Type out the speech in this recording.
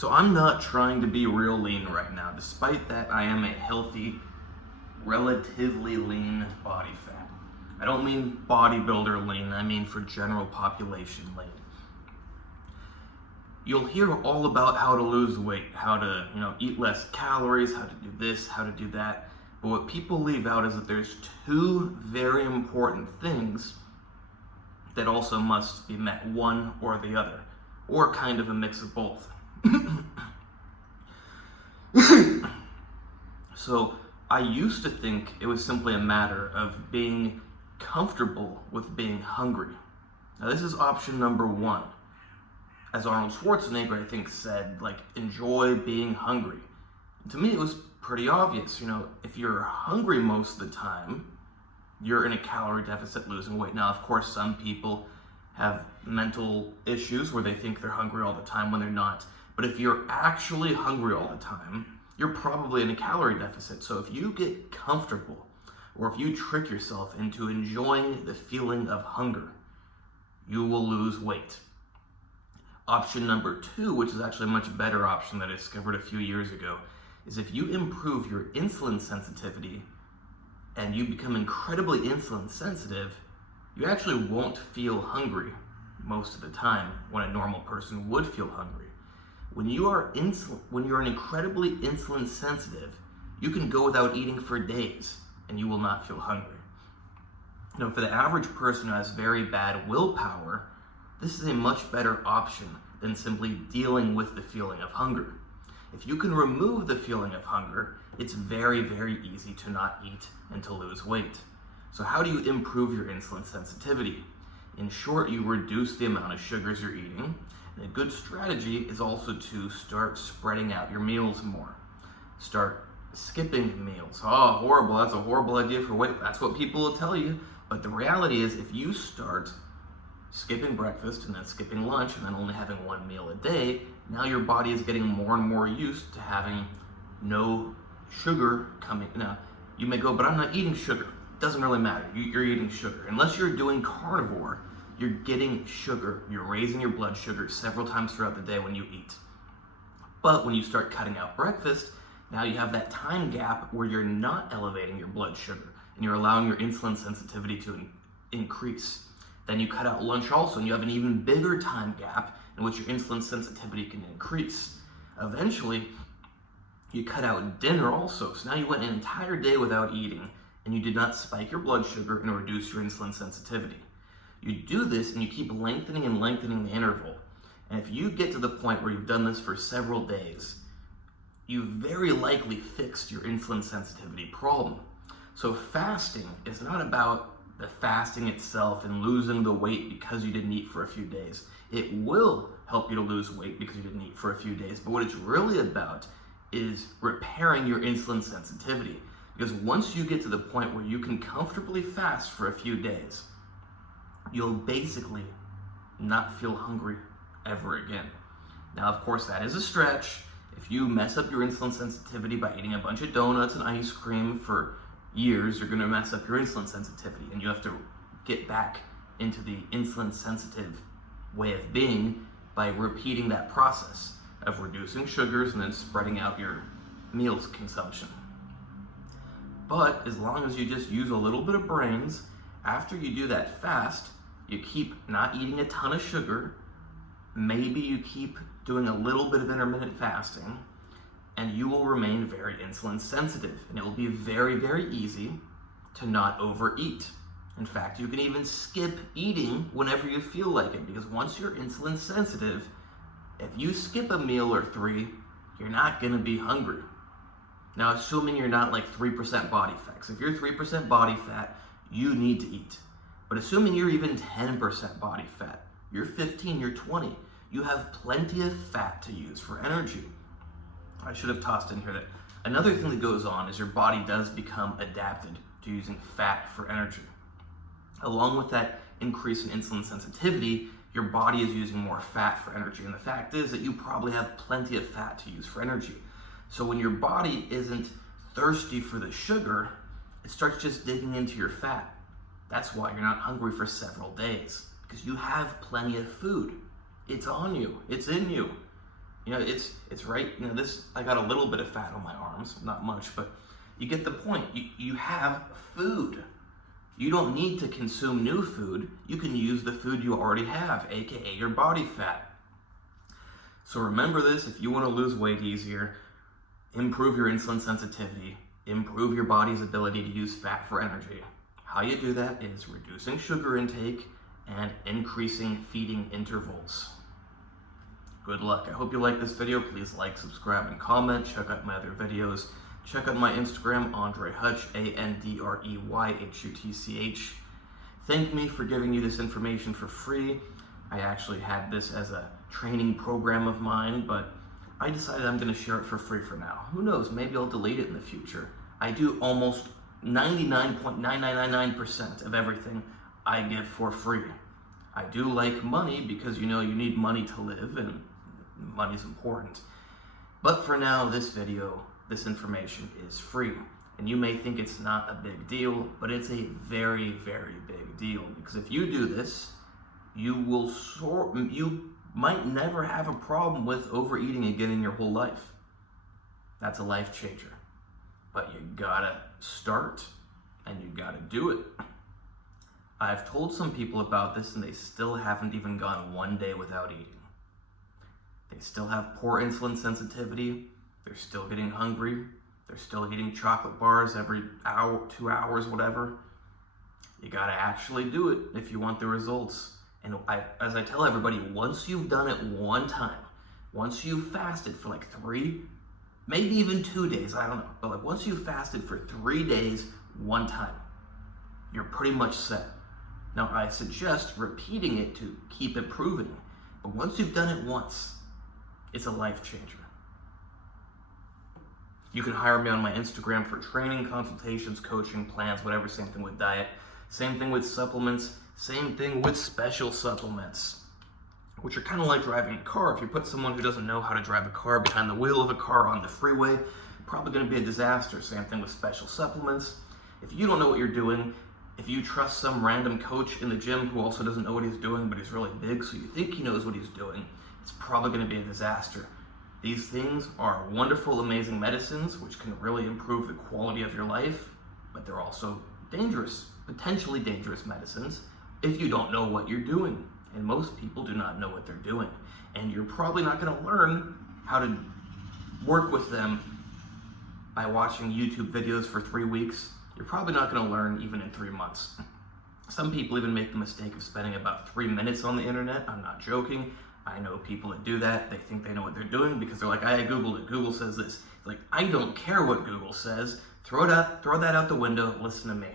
So I'm not trying to be real lean right now. Despite that, I am a healthy, relatively lean body fat. I don't mean bodybuilder lean, I mean for general population lean. You'll hear all about how to lose weight, how to, eat less calories, how to do this, how to do that. But what people leave out is that there's two very important things that also must be met, one or the other, or kind of a mix of both. So I used to think it was simply a matter of being comfortable with being hungry. Now this is option number one. As Arnold Schwarzenegger, I think, said, enjoy being hungry. To me, it was pretty obvious. If you're hungry most of the time, you're in a calorie deficit losing weight. Now, of course, some people have mental issues where they think they're hungry all the time when they're not. But if you're actually hungry all the time, you're probably in a calorie deficit. So if you get comfortable, or if you trick yourself into enjoying the feeling of hunger, you will lose weight. Option number two, which is actually a much better option that I discovered a few years ago, is if you improve your insulin sensitivity and you become incredibly insulin sensitive, you actually won't feel hungry most of the time when a normal person would feel hungry. When you're incredibly insulin sensitive, you can go without eating for days and you will not feel hungry. For the average person who has very bad willpower, this is a much better option than simply dealing with the feeling of hunger. If you can remove the feeling of hunger, it's very, very easy to not eat and to lose weight. So how do you improve your insulin sensitivity? In short, you reduce the amount of sugars you're eating. And a good strategy is also to start spreading out your meals more. Start skipping meals. Oh, horrible, that's a horrible idea for weight. That's what people will tell you. But the reality is, if you start skipping breakfast and then skipping lunch and then only having one meal a day, now your body is getting more and more used to having no sugar coming. Now, you may go, but I'm not eating sugar. Doesn't really matter. You're eating sugar. Unless you're doing carnivore, you're getting sugar. You're raising your blood sugar several times throughout the day when you eat. But when you start cutting out breakfast, now you have that time gap where you're not elevating your blood sugar and you're allowing your insulin sensitivity to increase. Then you cut out lunch also, and you have an even bigger time gap in which your insulin sensitivity can increase. Eventually, you cut out dinner also. So now you went an entire day without eating, and you did not spike your blood sugar and reduce your insulin sensitivity. You do this, and you keep lengthening and lengthening the interval. And if you get to the point where you've done this for several days, you've very likely fixed your insulin sensitivity problem. So fasting is not about the fasting itself and losing the weight because you didn't eat for a few days. It will help you to lose weight because you didn't eat for a few days, but what it's really about is repairing your insulin sensitivity. Because once you get to the point where you can comfortably fast for a few days, you'll basically not feel hungry ever again. Now, of course, that is a stretch. If you mess up your insulin sensitivity by eating a bunch of donuts and ice cream for years, you're going to mess up your insulin sensitivity, and you have to get back into the insulin sensitive way of being by repeating that process of reducing sugars and then spreading out your meals consumption. But as long as you just use a little bit of brains, after you do that fast, you keep not eating a ton of sugar, maybe you keep doing a little bit of intermittent fasting, and you will remain very insulin sensitive. And it will be very, very easy to not overeat. In fact, you can even skip eating whenever you feel like it, because once you're insulin sensitive, if you skip a meal or three, you're not going to be hungry. Now, assuming you're not 3% body fat. So if you're 3% body fat, you need to eat. But assuming you're even 10% body fat, you're 15, you're 20, you have plenty of fat to use for energy. I should have tossed in here that another thing that goes on is your body does become adapted to using fat for energy. Along with that increase in insulin sensitivity, your body is using more fat for energy. And the fact is that you probably have plenty of fat to use for energy. So when your body isn't thirsty for the sugar, it starts just digging into your fat. That's why you're not hungry for several days, because you have plenty of food. It's on you, it's in you. it's right. I got a little bit of fat on my arms, not much, but you get the point. You have food. You don't need to consume new food. You can use the food you already have, aka your body fat. So remember this: if you want to lose weight easier, improve your insulin sensitivity, improve your body's ability to use fat for energy. How you do that is reducing sugar intake and increasing feeding intervals. Good luck. I hope you like this video. Please like, subscribe, and comment. Check out my other videos. Check out my Instagram, AndreyHutch, AndreyHutch. Thank me for giving you this information for free. I actually had this as a training program of mine, but I decided I'm going to share it for free for now. Who knows, maybe I'll delete it in the future. I do almost 99.9999% of everything I give for free. I do like money because you need money to live and money's important. But for now, this information is free. And you may think it's not a big deal, but it's a very, very big deal. Because if you do this, you might never have a problem with overeating again in your whole life. That's a life changer. But you gotta start and you gotta do it. I've told some people about this and they still haven't even gone one day without eating. They still have poor insulin sensitivity. They're still getting hungry. They're still eating chocolate bars every hour, 2 hours, whatever. You gotta actually do it if you want the results. And as I tell everybody, once you've done it one time, once you've fasted for like 3, maybe even 2 days, I don't know, but like once you've fasted for 3 days one time, you're pretty much set. Now I suggest repeating it to keep improving, but once you've done it once, it's a life changer. You can hire me on my Instagram for training, consultations, coaching, plans, whatever. Same thing with diet, same thing with supplements, same thing with special supplements, which are kind of like driving a car. If you put someone who doesn't know how to drive a car behind the wheel of a car on the freeway, probably going to be a disaster. Same thing with special supplements. If you don't know what you're doing, if you trust some random coach in the gym who also doesn't know what he's doing, but he's really big, so you think he knows what he's doing, it's probably going to be a disaster. These things are wonderful, amazing medicines, which can really improve the quality of your life, but they're also dangerous, potentially dangerous medicines if you don't know what you're doing. And most people do not know what they're doing. And you're probably not going to learn how to work with them by watching YouTube videos for 3 weeks. You're probably not going to learn even in 3 months. Some people even make the mistake of spending about 3 minutes on the internet. I'm not joking. I know people that do that. They think they know what they're doing because they're like, I Googled it. Google says this. It's like, I don't care what Google says. Throw that out the window. Listen to me.